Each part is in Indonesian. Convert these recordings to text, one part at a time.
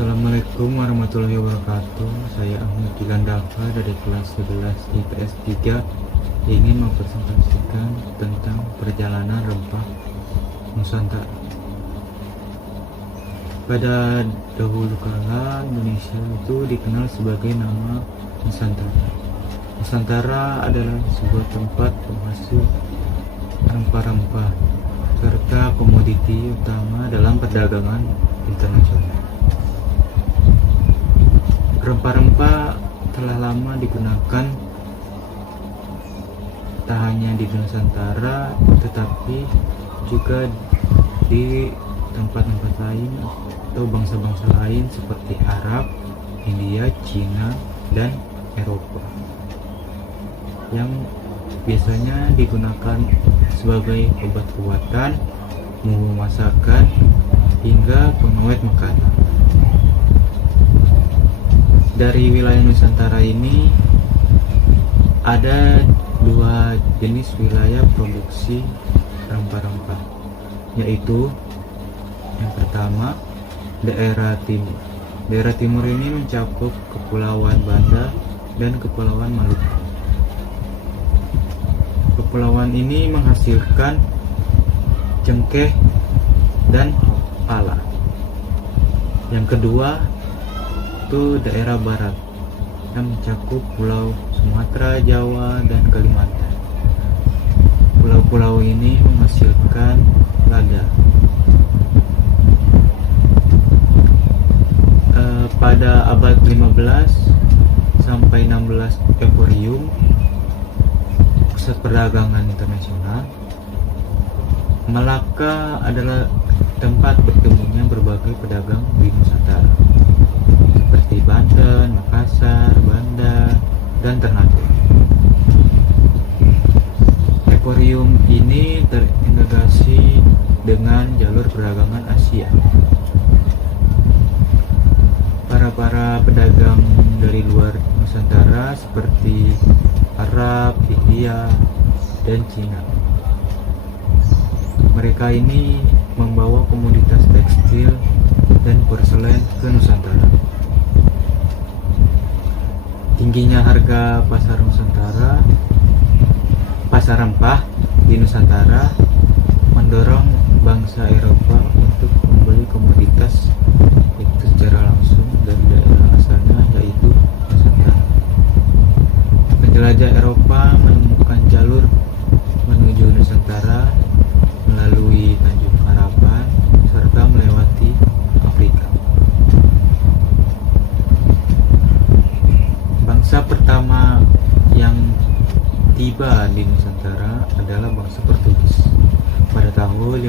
Assalamualaikum warahmatullahi wabarakatuh. Saya Ahmad Dilandava dari kelas 11 IPS 3 ingin mempresentasikan tentang perjalanan rempah Nusantara. Pada dahulu kala Indonesia itu dikenal sebagai nama Nusantara. Nusantara adalah sebuah tempat penghasil rempah-rempah serta komoditi utama dalam perdagangan internasional. Rempah-rempah telah lama digunakan tak hanya di Nusantara tetapi juga di tempat-tempat lain atau bangsa-bangsa lain seperti Arab, India, Cina, dan Eropa yang biasanya digunakan sebagai obat-obatan, bumbu masakan, hingga pengawet makanan. Dari wilayah Nusantara ini ada dua jenis wilayah produksi rempah-rempah, yaitu yang pertama daerah timur. Daerah timur ini mencakup Kepulauan Banda dan Kepulauan Maluku. Kepulauan ini menghasilkan cengkeh dan pala. Yang kedua itu daerah barat yang mencakup Pulau Sumatera, Jawa, dan Kalimantan. Pulau-pulau ini menghasilkan lada. Pada abad 15 sampai 16 Emporium, pusat perdagangan internasional, Malaka adalah tempat bertemunya berbagai pedagang di Nusantara seperti Banten, Makassar, Banda, dan Ternate. Emporium ini terintegrasi dengan jalur perdagangan Asia. Para pedagang dari luar Nusantara seperti Arab, India, dan Cina. Mereka ini membawa komoditas tekstil dan porselen ke Nusantara. Tingginya harga pasar rempah di Nusantara mendorong bangsa Eropa untuk membeli komoditas itu secara langsung dari daerah asalnya, yaitu Nusantara. Penjelajah Eropa menemukan jalur menuju Nusantara melalui Tanjung Harapan serta melewati Afrika. Bangsa pertama yang tiba di Nusantara adalah bangsa Portugis pada tahun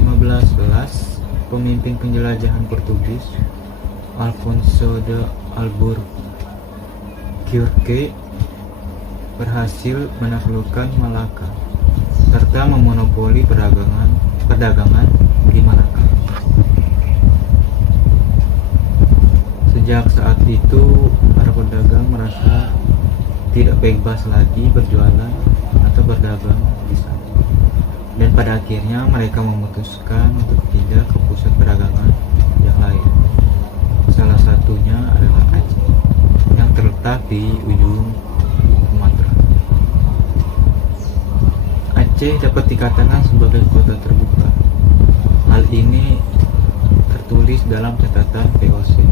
1511, pemimpin penjelajahan Portugis Alfonso de Albuquerque berhasil menaklukkan Malaka serta memonopoli perdagangan di Malaka. Sejak saat itu, para pedagang merasa tidak bebas lagi berjualan atau berdagang di sana. Dan pada akhirnya mereka memutuskan untuk pindah ke pusat perdagangan yang lain. Salah satunya adalah Aceh yang terletak di ujung Sumatera. Aceh dapat dikatakan sebagai kota terbuka. Hal ini tertulis dalam catatan VOC.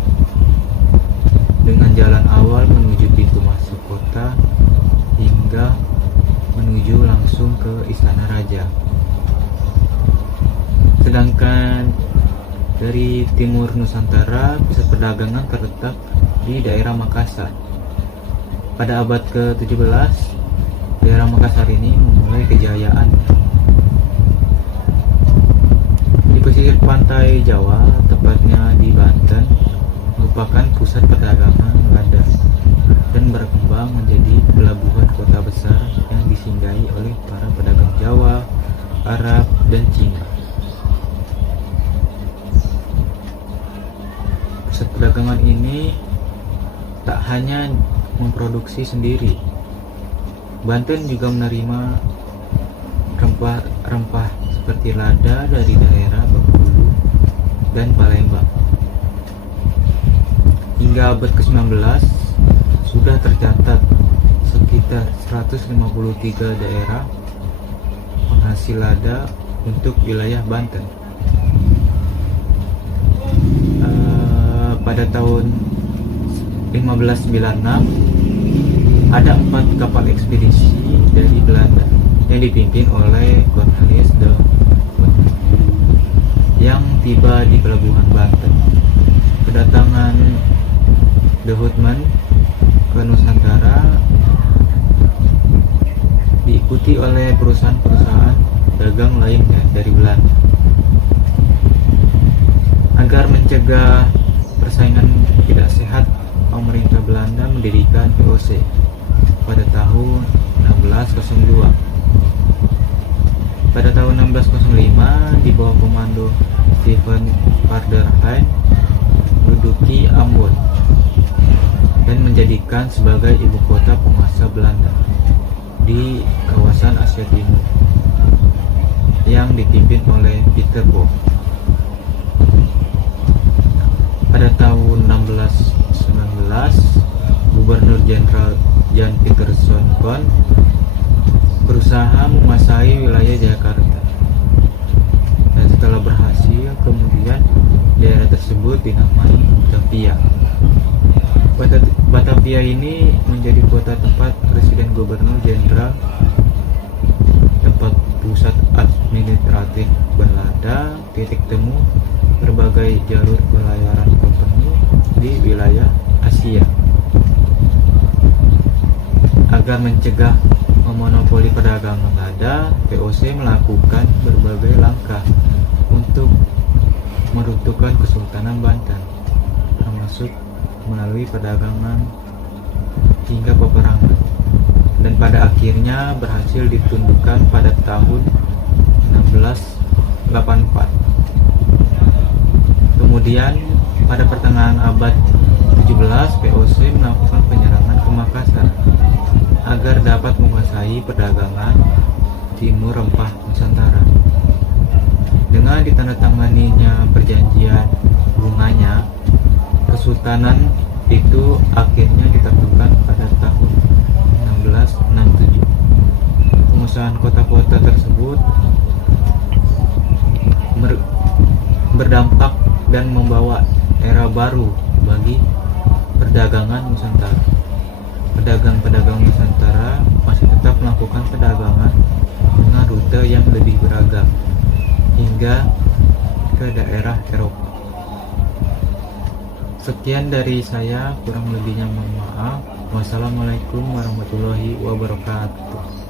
Dengan jalan awal menuju pintu masuk kota hingga menuju langsung ke Istana Raja. Sedangkan dari timur Nusantara, pusat perdagangan terletak di daerah Makassar. Pada abad ke-17, daerah Makassar ini memulai kejayaan. Di pesisir pantai Jawa, tepatnya di Banten, merupakan pusat perdagangan lada dan berkembang menjadi pelabuhan kota besar yang disinggahi oleh para pedagang Jawa, Arab, dan Cina. Pusat perdagangan ini tak hanya memproduksi sendiri. Banten juga menerima rempah-rempah seperti lada dari daerah Bengkulu dan Palembang. Hingga abad ke-19 sudah tercatat sekitar 153 daerah penghasil lada untuk wilayah Banten. Pada tahun 1596 ada 4 kapal ekspedisi dari Belanda yang dipimpin oleh Cornelis de Hout yang tiba di pelabuhan Banten. Kedatangan de Houtman ke Nusantara diikuti oleh perusahaan-perusahaan dagang lainnya dari Belanda. Agar mencegah persaingan tidak sehat, pemerintah Belanda mendirikan VOC pada tahun 1602. Pada tahun 1605, di bawah komando Stephen Verderijn menduduki Ambon dan menjadikan sebagai ibu kota penguasa Belanda di kawasan Asia Timur yang dipimpin oleh Pieter Both. Pada tahun 1619, Gubernur Jenderal Jan Pieterszoon Koen berusaha menguasai wilayah Jakarta, dan setelah berhasil, kemudian daerah tersebut dinamai Batavia. Batavia ini menjadi kota tempat Presiden Gubernur Jenderal, tempat pusat administratif Belanda, titik temu berbagai jalur pelayaran kompeni di wilayah Asia. Agar mencegah memonopoli perdagangan lada, VOC melakukan berbagai langkah untuk meruntuhkan Kesultanan Banten, termasuk melalui perdagangan hingga peperangan, dan pada akhirnya berhasil ditundukkan pada tahun 1684. Kemudian pada pertengahan abad 17, VOC melakukan penyerangan ke Makassar agar dapat menguasai perdagangan timur rempah Nusantara. Dengan ditandatanganinya perjanjian bunganya, Kesultanan itu akhirnya ditaklukkan pada tahun 1667. Penguasaan kota-kota tersebut berdampak dan membawa era baru bagi perdagangan Nusantara. Pedagang-pedagang Nusantara masih tetap melakukan perdagangan dengan rute yang lebih beragam hingga ke daerah Eropa. Sekian dari saya, kurang lebihnya mohon maaf. Wassalamualaikum warahmatullahi wabarakatuh.